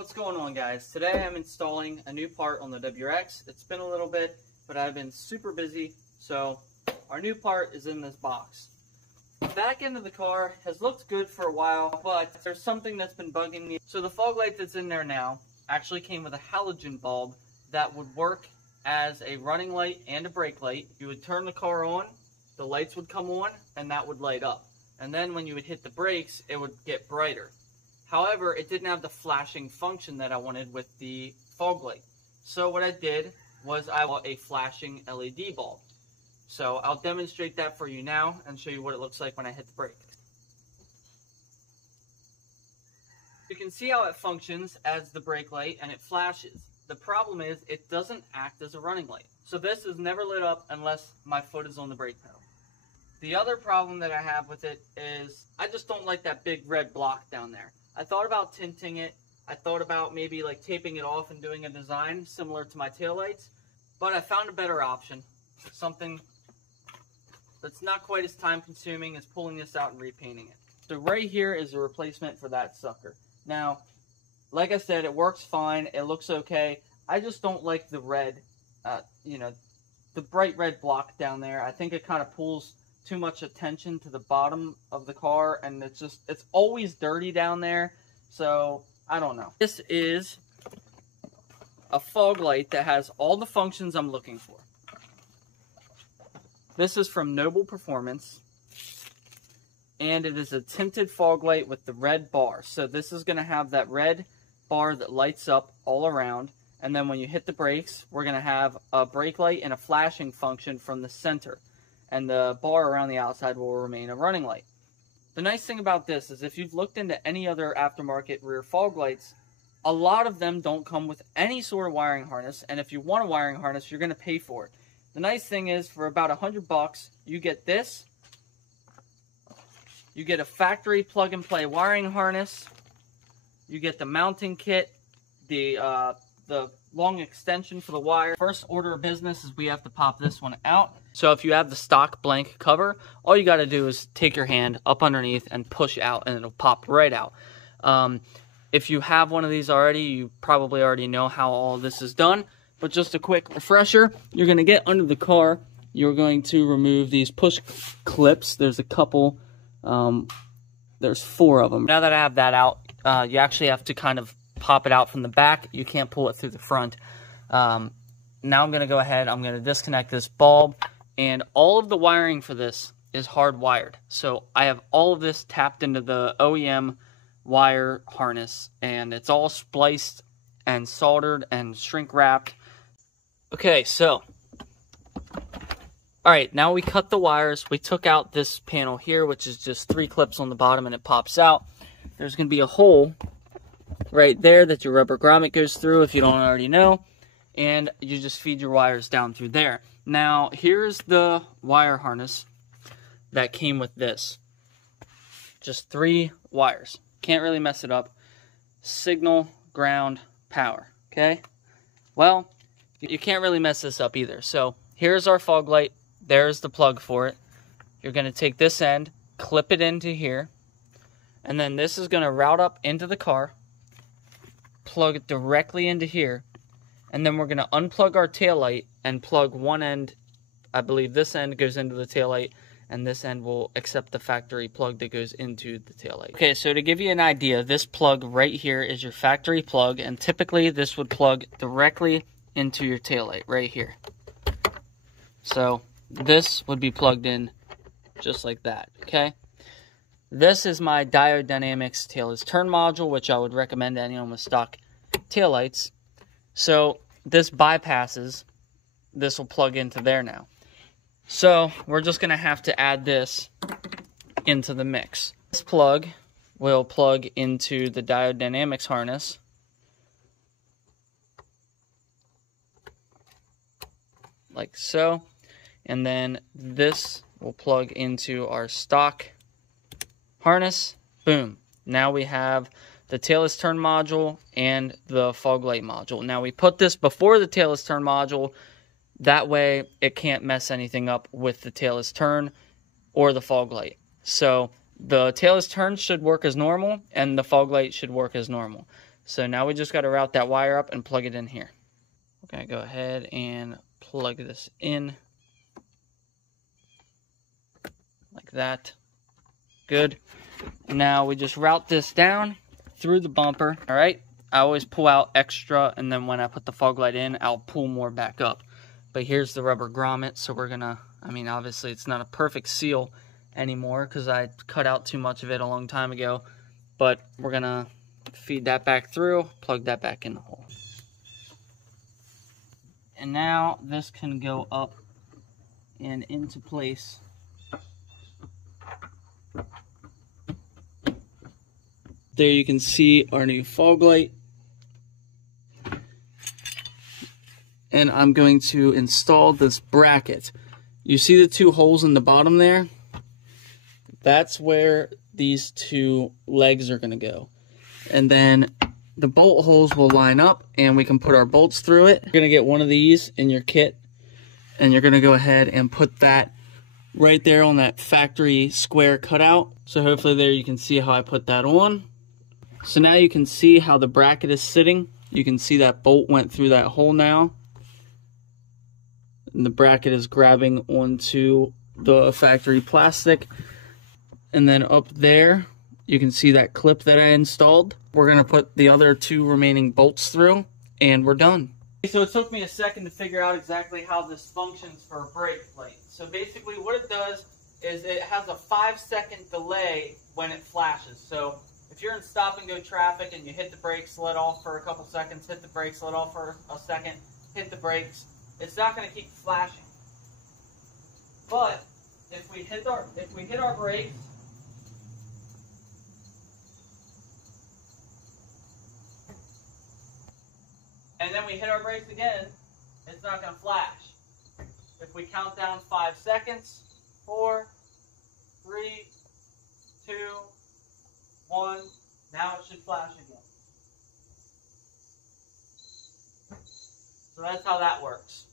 What's going on, guys? Today I'm installing a new part on the WRX. It's been a little bit, but I've been super busy, so our new part is in this box. The back end of the car has looked good for a while, but there's something that's been bugging me. So the fog light that's in there now actually came with a halogen bulb that would work as a running light and a brake light. You would turn the car on, the lights would come on, and that would light up. And then when you would hit the brakes, it would get brighter. However, it didn't have the flashing function that I wanted with the fog light. So what I did was I bought a flashing LED bulb. So I'll demonstrate that for you now and show you what it looks like when I hit the brake. You can see how it functions as the brake light and it flashes. The problem is it doesn't act as a running light. So this is never lit up unless my foot is on the brake pedal. The other problem that I have with it is I just don't like that big red block down there. I thought about tinting it. I thought about maybe like taping it off and doing a design similar to my taillights, but I found a better option. Something that's not quite as time consuming as pulling this out and repainting it. So right here is a replacement for that sucker. Now, like I said, it works fine. It looks okay. I just don't like the red, the bright red block down there. I think it kind of pulls too much attention to the bottom of the car, and it's always dirty down there, so I don't know. This is a fog light that has all the functions I'm looking for. This is from Noble Performance, and it is a tinted fog light with the red bar. So this is going to have that red bar that lights up all around, and then when you hit the brakes, we're going to have a brake light and a flashing function from the center. And the bar around the outside will remain a running light. The nice thing about this is if you've looked into any other aftermarket rear fog lights, a lot of them don't come with any sort of wiring harness, and if you want a wiring harness, you're going to pay for it. The nice thing is for about $100, you get this. You get a factory plug-and-play wiring harness. You get the mounting kit, the long extension for the wire. First order of business is we have to pop this one out. So if you have the stock blank cover, all you got to do is take your hand up underneath and push out, and it'll pop right out. If you have one of these already, you probably already know how all this is done. But just a quick refresher, you're going to get under the car. You're going to remove these push clips. There's a couple. There's 4 of them. Now that I have that out, you actually have to kind of pop it out from the back. You can't pull it through the front. Now I'm going to go ahead. I'm going to disconnect this bulb. And all of the wiring for this is hardwired. So I have all of this tapped into the OEM wire harness, and it's all spliced and soldered and shrink wrapped. Okay, so, alright, now we cut the wires. We took out this panel here, which is just 3 clips on the bottom, and it pops out. There's going to be a hole right there that your rubber grommet goes through if you don't already know, and you just feed your wires down through there. Now, here's the wire harness that came with this. Just 3 wires. Can't really mess it up. Signal, ground, power. Okay? Well, you can't really mess this up either. So, here's our fog light. There's the plug for it. You're going to take this end, clip it into here, and then this is going to route up into the car, plug it directly into here, and then we're going to unplug our taillight and plug one end. I believe this end goes into the taillight, and this end will accept the factory plug that goes into the taillight. Okay, so to give you an idea, this plug right here is your factory plug, and typically this would plug directly into your taillight right here. So this would be plugged in just like that, okay? This is my Diode Dynamics tailless turn module, which I would recommend to anyone with stock taillights. So this bypasses, this will plug into there now. So we're just going to have to add this into the mix. This plug will plug into the Diode Dynamics harness. Like so. And then this will plug into our stock harness. Boom. Now we have the tailless turn module and the fog light module. Now we put this before the tailless turn module. That way it can't mess anything up with the tailless turn or the fog light. So the tailless turn should work as normal, and the fog light should work as normal. So now we just got to route that wire up and plug it in here. We're going to go ahead and plug this in like that. Good. Now we just route this down through the bumper. All right. I always pull out extra, and then when I put the fog light in, I'll pull more back up. But here's the rubber grommet, so we're going to, I mean, obviously it's not a perfect seal anymore because I cut out too much of it a long time ago. But we're going to feed that back through, plug that back in the hole. And now this can go up and into place. There you can see our new fog light. And I'm going to install this bracket. You see the two holes in the bottom there? That's where these two legs are going to go. And then the bolt holes will line up and we can put our bolts through it. You're going to get one of these in your kit, and you're going to go ahead and put that right there on that factory square cutout. So hopefully there you can see how I put that on. So now you can see how the bracket is sitting. You can see that bolt went through that hole now. And the bracket is grabbing onto the factory plastic. And then up there, you can see that clip that I installed. We're going to put the other two remaining bolts through, and we're done. So it took me a second to figure out exactly how this functions for a brake light. So basically what it does is it has a 5-second delay when it flashes. So if you're in stop and go traffic and you hit the brakes, let off for a couple seconds, hit the brakes, let off for a second, hit the brakes, it's not going to keep flashing. But if we hit our brakes, and then we hit our brakes again, it's not going to flash. If we count down 5 seconds, 4, 3, 2, 1, now it should flash again. So that's how that works.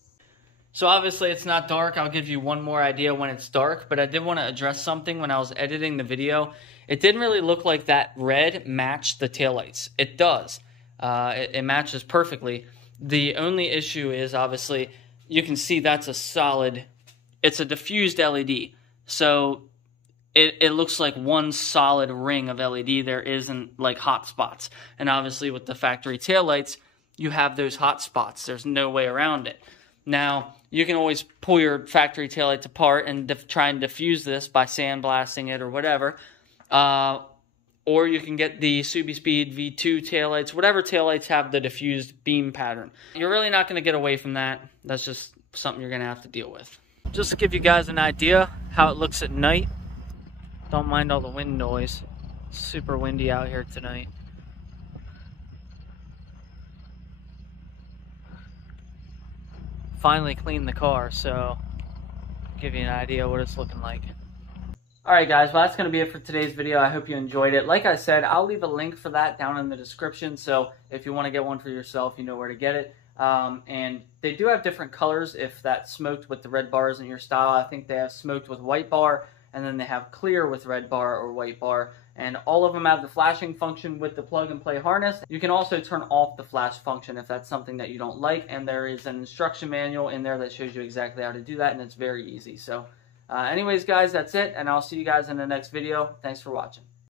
So obviously it's not dark. I'll give you one more idea when it's dark, but I did want to address something when I was editing the video. It didn't really look like that red matched the taillights. It does. It matches perfectly. The only issue is, obviously, you can see that's a solid, it's a diffused LED. So it looks like one solid ring of LED. There isn't like hot spots. And obviously with the factory taillights, you have those hot spots. There's no way around it. Now, you can always pull your factory taillights apart and try and diffuse this by sandblasting it or whatever. Or you can get the Superstick V2 taillights, whatever taillights have the diffused beam pattern. You're really not going to get away from that. That's just something you're going to have to deal with. Just to give you guys an idea how it looks at night. Don't mind all the wind noise. It's super windy out here tonight. Finally cleaned the car, so I'll give you an idea what it's looking like. Alright guys, well that's going to be it for today's video. I hope you enjoyed it. Like I said, I'll leave a link for that down in the description, so if you want to get one for yourself, you know where to get it. And they do have different colors if that smoked with the red bar isn't your style. I think they have smoked with white bar, and then they have clear with red bar or white bar. And all of them have the flashing function with the plug-and-play harness. You can also turn off the flash function if that's something that you don't like, and there is an instruction manual in there that shows you exactly how to do that, and it's very easy. So anyways, guys, that's it, and I'll see you guys in the next video. Thanks for watching.